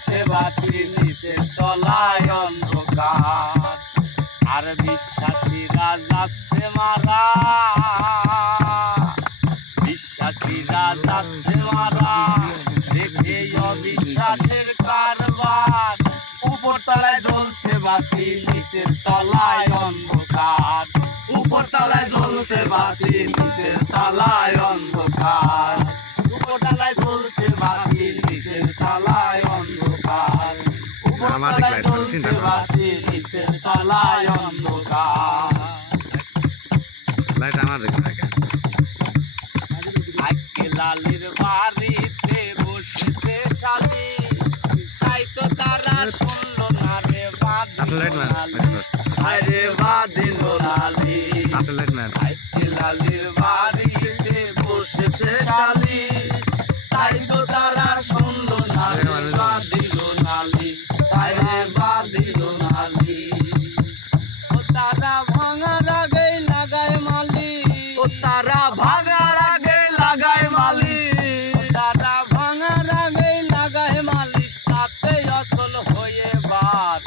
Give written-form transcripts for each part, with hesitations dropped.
জ্বলছে বাতি নিচের তলায় অন্ধকার। আর বিশ্বাসীরা যাচ্ছে মারা, বিশ্বাসীরা যাচ্ছে মারা, দেখে অবিশ্বাসের কারবার। উপর তলায় জ্বলছে বাতি নিচের তলায় অন্ধকার, উপর তলায় জ্বলছে বাতি নিচের তলায় অন্ধকার, উপর তলায় জ্বলছে বাতি নিচের তলায় অন্ধকার, উপর তলায় জ্বলছে বাতি নিচের তলায় অন্ধকার। লাইট আমার দেখে থাকে। আজকে লালির বাড়িতে বসেছে শালি, তাই তো তারা শুনলো না রে বাঁধি, আরে বাদিল লালি, আজকে লালির বাড়িতে বসেছে শালি, তাই তো তারা শুনলো না রে বাদিল নালিশ, আরে বাদিল নালিশ। ও তারা ভাঙার আগেই লাগায় মালি, ও তারা ভাগার আগে লাগায় মালি, তারা ভাঙার আগেই লাগায় মালিশ, তাতে অচল হয়ে বাদ।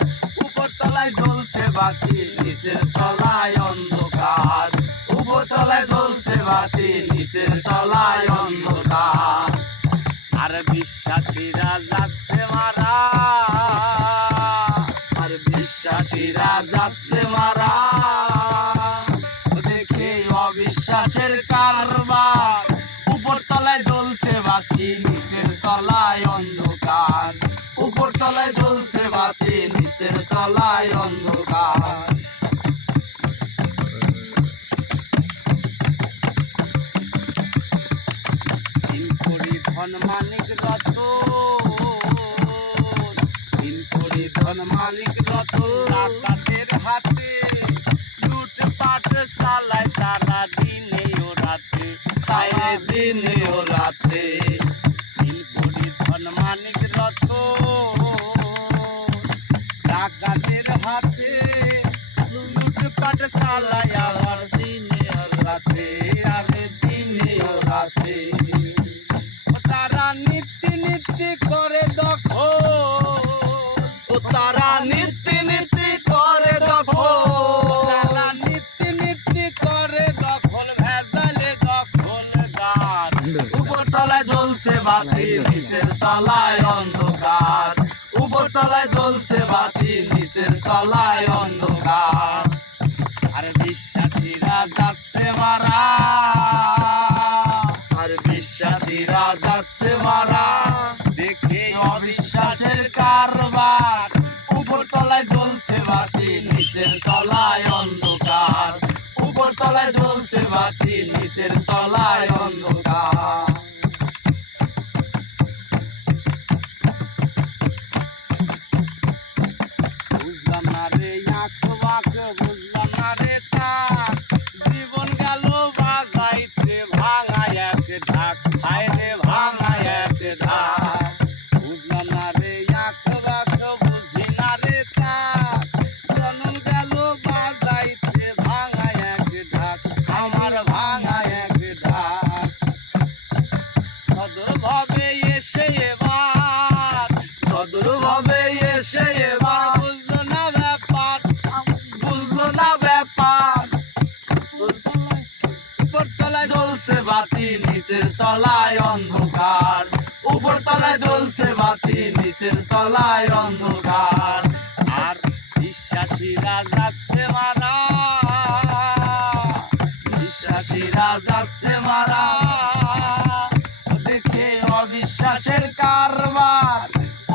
উপর তলায় জ্বলছে বাতি নিচের তলায় অন্ধকার, উপর তলায় জ্বলছে বাতি নিচের তলায় অন্ধকার। আর বিশ্বাসীরা যাচ্ছে মারা, আর বিশ্বাসীরা যাচ্ছে মারা, দেখে অবিশ্বাসের কারবার। উপর তলায় জ্বলছে বাতি নিচের তলায় অন্ধকার, উপর তলায় জ্বলছে বাতি নিচের তলায় অন্ধকার। তিন কোটি ধন মানিক রতন, তিন কোটি ধন মানিক রতন, ডাকাতের হাতে লুটপাট চালায় তারা দিনে ও রাতে, তাই রে দিনে ও রাতে, তিন কোটি ধন মানিক রতন, ডাকাতের হাতে লুটপাট চালায় আবার দিনে ও রাতে, আরে দিনে ও রাতে। তারা নীতি নীতি করে দখল, ও তারা নীতি নীতি করে দখল, তারা নীতি নীতি করে দখল, ভেজালে দখল গার। উপর তলায় জ্বলছে বাতি নিচের তলায় অন্ধকার, উপর তলায় জ্বলছে বাতি নিচের তলায় অন্ধকার। আর বিশ্বাসীরা যাচ্ছে মারা, আর বিশ্বাসীরা যাচ্ছে মারা, দেখে অবিশ্বাসের কারবার। উপর তলায় জ্বলছে বাতি নিচের তলায় অন্ধকার, উপর তলায় জ্বলছে বাতি নিচের তলায় অন্ধকার। বুঝলাম না রে আঁখ বাঁক, বুঝলাম না রে তাক, জীবন গেল বাজাইতে ভাঙা এক ঢাক, হায় রে ভাঙা এক ঢাক। বুঝলাম না রে আঁখ বাঁক, বুঝি না রে তাক, জনম গেল বাজাইতে ভাঙা এক ঢাক, আমার ভাঙা এক ঢাক। সদরভাবে এসে এবার, সদরভাবে এসে এবার বুঝলো না ব্যাপার, বুঝলো না ব্যাপার, উপর তলায় জ্বলছে বাতি নিচের তলায় অন্ধকার, উপর তলায় জ্বলছে বাতি নিচের তলায় অন্ধকার। আর বিশ্বাসীরা যাচ্ছে মারা, বিশ্বাসীরা যাচ্ছে মারা, দেখে অবিশ্বাসের কারবার।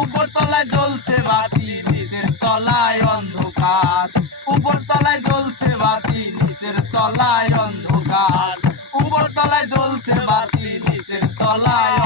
উপর তলায় জ্বলছে বাতি নিচের তলায় অন্ধকার, উপর তলায় জ্বলছে বাতি নিচের তলায় অন্ধকার, উপর তলায় জ্বলছে বাতি নিচের তলায়